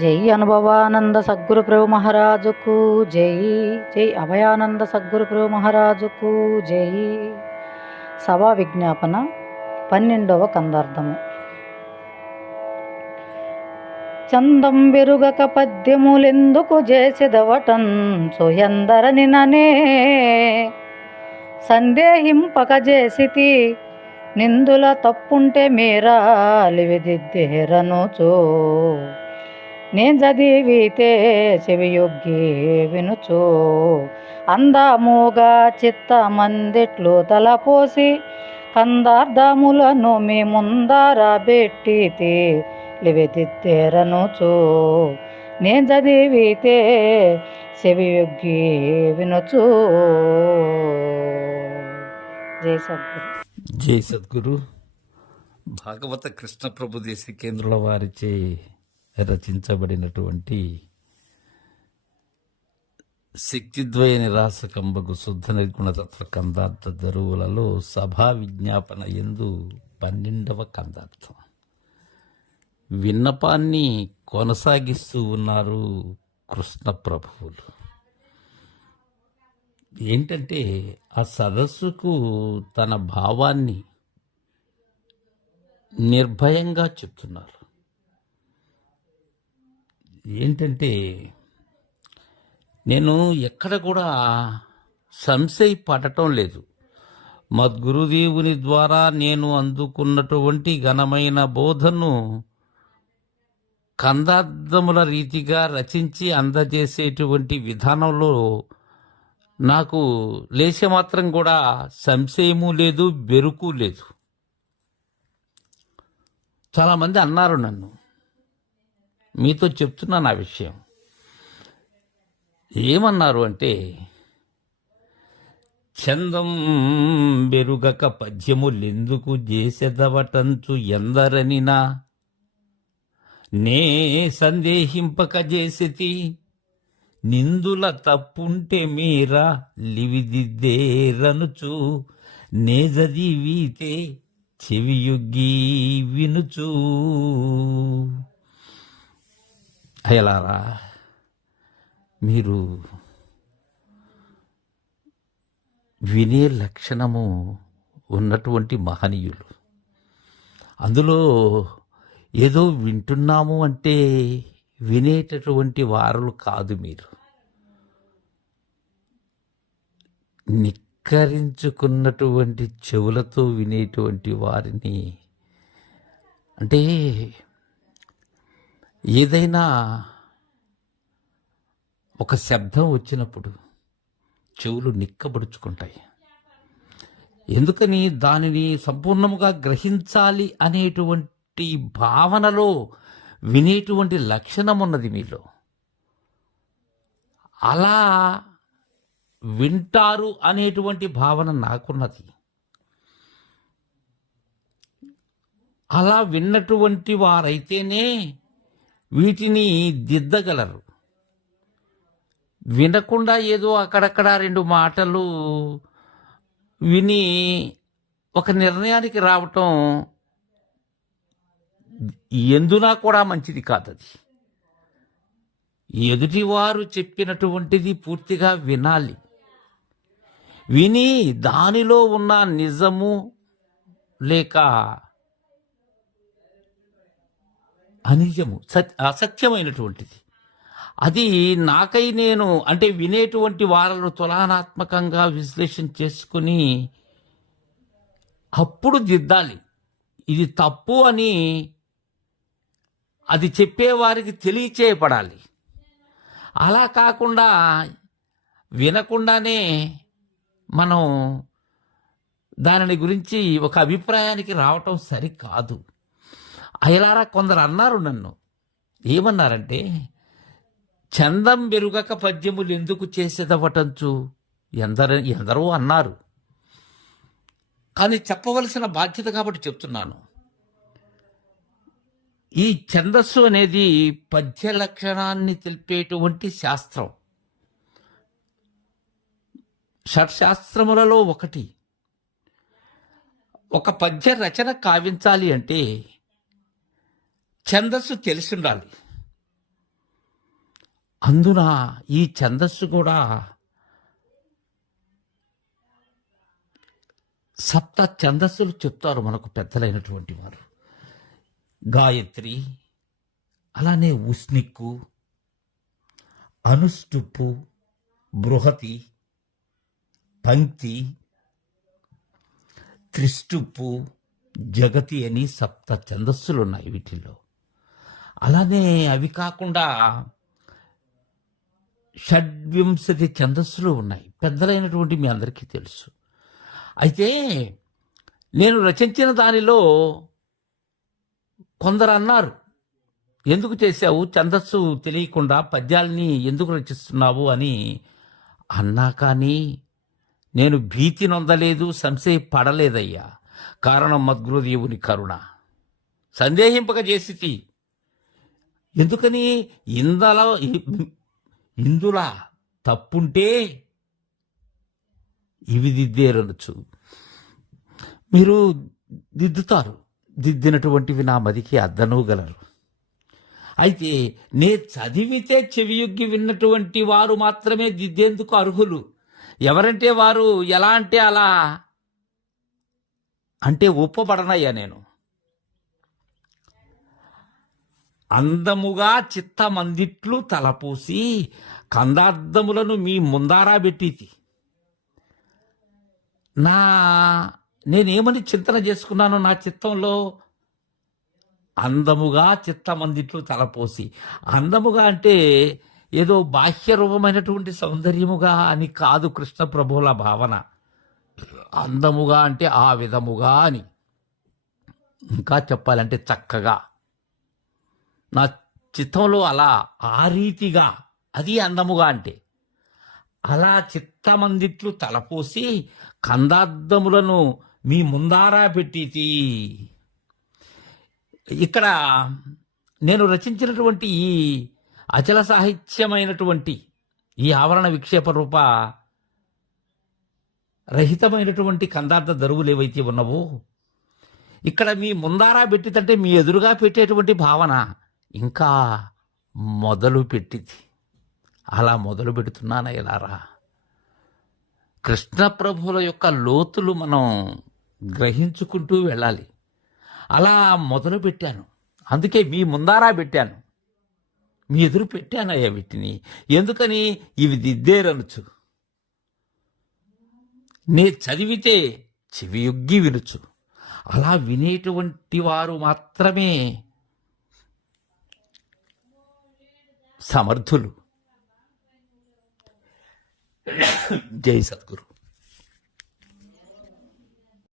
జై అనుభవానంద సద్గురు ప్రభు మహారాజుకు జై. జై అభయానంద సద్గురు ప్రభు మహారాజుకు జై. సభా విజ్ఞాపన 12వ కందార్థము. చందం వెరుగక పద్యములెందుకు చేసిదవటంచు ఎందరని ననే సందేహింపక చేసితి నిందుల తప్పుంటే మీరాలివిదిద్దేరనుచో నే చదివితే చెవియొగ్గి వినుచో అందముగా చిత్తమందిట్లు తలపోసి కందార్థములను మీ ముందర పెట్టితే లివిదిద్దేరనుచో నే చదివితే చెవియొగ్గి వినుచో. జై సద్గురు. జై సద్గురు. భాగవత కృష్ణ ప్రభు దేశికేంద్రుల వారిచే రచించబడినటువంటి శక్తిద్వయ నిరాశకంబగు శుద్ధ నిర్గుణతత్వ కందార్థ దరువులలో సభా విజ్ఞాపన ఎందు 12వ కందార్థం. విన్నపాన్ని కొనసాగిస్తూ ఉన్నారు కృష్ణ ప్రభువులు. ఏంటంటే ఆ సదస్సుకు తన భావాన్ని నిర్భయంగా చెప్తున్నారు. ఏంటంటే నేను ఎక్కడ కూడా సంశయపడటం లేదు. మద్గురుదేవుని ద్వారా నేను అందుకున్నటువంటి ఘనమైన బోధను కందార్థముల రీతిగా రచించి అందజేసేటువంటి విధానంలో నాకు లేశమాత్రం కూడా సంశయము లేదు, బెరుకు లేదు. చాలామంది అన్నారు, నన్ను మీతో చెప్తున్నాను ఆ విషయం. ఏమన్నారు అంటే, చందం బెరుగక పద్యములెందుకు చేసెదవటంచు ఎందరనినా నే సందేహింపక చేసితి నిందుల తప్పుంటే మీరా లివిదిద్దేరనుచు నే చదివితే చెవియొగ్గి వినుచు. అయ్యలారా, మీరు వినే లక్షణము ఉన్నటువంటి మహనీయులు. అందులో ఏదో వింటున్నాము అంటే వినేటటువంటి వారులు కాదు. మీరు నిక్కరించుకున్నటువంటి చెవులతో వినేటువంటి వారిని. అంటే ఏదైనా ఒక శబ్దం వచ్చినప్పుడు చెవులు నిక్కబడుచుకుంటాయి. ఎందుకని? దానిని సంపూర్ణముగా గ్రహించాలి అనేటువంటి భావనలో వినేటువంటి లక్షణం ఉన్నది మీలో. అలా వింటారు అనేటువంటి భావన నాకున్నది. అలా విన్నటువంటి వారైతేనే వీటిని దిద్దగలరు. వినకుండా ఏదో అక్కడక్కడ 2 మాటలు విని ఒక నిర్ణయానికి రావటం ఎందునా కూడా మంచిది కాదది. ఎదుటివారు చెప్పినటువంటిది పూర్తిగా వినాలి. విని దానిలో ఉన్న నిజము లేక అనిజము, అసత్యమైనటువంటిది అది నాకై నేను అంటే వినేటువంటి వారిని తులనాత్మకంగా విశ్లేషణ చేసుకుని అప్పుడు దిద్దాలి. ఇది తప్పు అని అది చెప్పేవారికి తెలియచేయబడాలి. అలా కాకుండా వినకుండానే మనం దానిని గురించి ఒక అభిప్రాయానికి రావటం సరికాదు. అయలారా, కొందరు అన్నారు నన్ను. ఏమన్నారంటే, చందం బెరుగక పద్యములు ఎందుకు చేసేదవటంచు ఎందరో అన్నారు. కానీ చెప్పవలసిన బాధ్యత కాబట్టి చెప్తున్నాను. ఈ ఛందస్సు అనేది పద్య లక్షణాన్ని తెలిపేటువంటి శాస్త్రం. షట్శాస్త్రములలో ఒకటి. ఒక పద్య రచన కావించాలి అంటే ఛందస్సు తెలిసి ఉండాలి. అందున ఈ ఛందస్సు కూడా సప్త ఛందస్సులు చెప్తారు మనకు పెద్దలైనటువంటి వారు. గాయత్రి, అలానే ఉష్ణిక్కు, అనుష్టుప్పు, బృహతి, పంక్తి, త్రిష్టుప్పు, జగతి అని సప్త ఛందస్సులు ఉన్నాయి వీటిల్లో. అలానే అవి కాకుండా షడ్వింశతి ఛందస్సులు ఉన్నాయి, పెద్దలైనటువంటి మీ అందరికీ తెలుసు. అయితే నేను రచించిన దానిలో కొందరు అన్నారు, ఎందుకు చేశావు ఛందస్సు తెలియకుండా పద్యాల్ని ఎందుకు రచిస్తున్నావు అని అన్నా. కానీ నేను భీతి నొందలేదు, సంశయపడలేదయ్యా. కారణం మద్గురుదేవుని కరుణ. సందేహింపక చేసి ఎందుకని ఇందులా తప్పుంటే ఇవి దిద్దేరనొచ్చు. మీరు దిద్దుతారు, దిద్దినటువంటివి నా మదికి అద్దనూగలరు. అయితే నే చదివితే చెవియొగ్గి విన్నటువంటి వారు మాత్రమే దిద్దేందుకు అర్హులు. ఎవరంటే వారు ఎలా అంటే అలా అంటే ఒప్పబడనయ్యా నేను. అందముగా చిత్తమందిట్లు తలపూసి కందార్థములను మీ ముందారా పెట్టితి. నేనేమని చింతన చేసుకున్నాను నా చిత్తంలో? అందముగా చిత్తమందిట్లు తలపోసి. అందముగా అంటే ఏదో బాహ్య రూపమైనటువంటి సౌందర్యముగా అని కాదు కృష్ణ ప్రభువుల భావన. అందముగా అంటే ఆ విధముగా అని, ఇంకా చెప్పాలంటే చక్కగా, నా చిత్తంలో అలా ఆ రీతిగా, అది అందముగా అంటే. అలా చిత్తమందిట్లు తలపోసి కందార్థములను మీ ముందారా పెట్టితి. ఇక్కడ నేను రచించినటువంటి ఈ అచల సాహిత్యమైనటువంటి ఈ ఆవరణ విక్షేప రూప రహితమైనటువంటి కందార్థ దరువులు ఏవైతే ఉన్నవో, ఇక్కడ మీ ముందారా పెట్టితంటే మీ ఎదురుగా పెట్టేటువంటి భావన ఇంకా మొదలు పెట్టింది. అలా మొదలు పెడుతున్నాను ఎలారా. కృష్ణ ప్రభువుల యొక్క లోతులు మనం గ్రహించుకుంటూ వెళ్ళాలి. అలా మొదలు పెట్టాను, అందుకే మీ ముందారా పెట్టాను, మీ ఎదురు పెట్టానయ్యా వీటిని. ఎందుకని? ఇవి దిద్దేరనుచు, నే చదివితే చెవియొగ్గి వినుచు. అలా వినేటువంటి వారు మాత్రమే సమర్థులు. జై సద్గురు.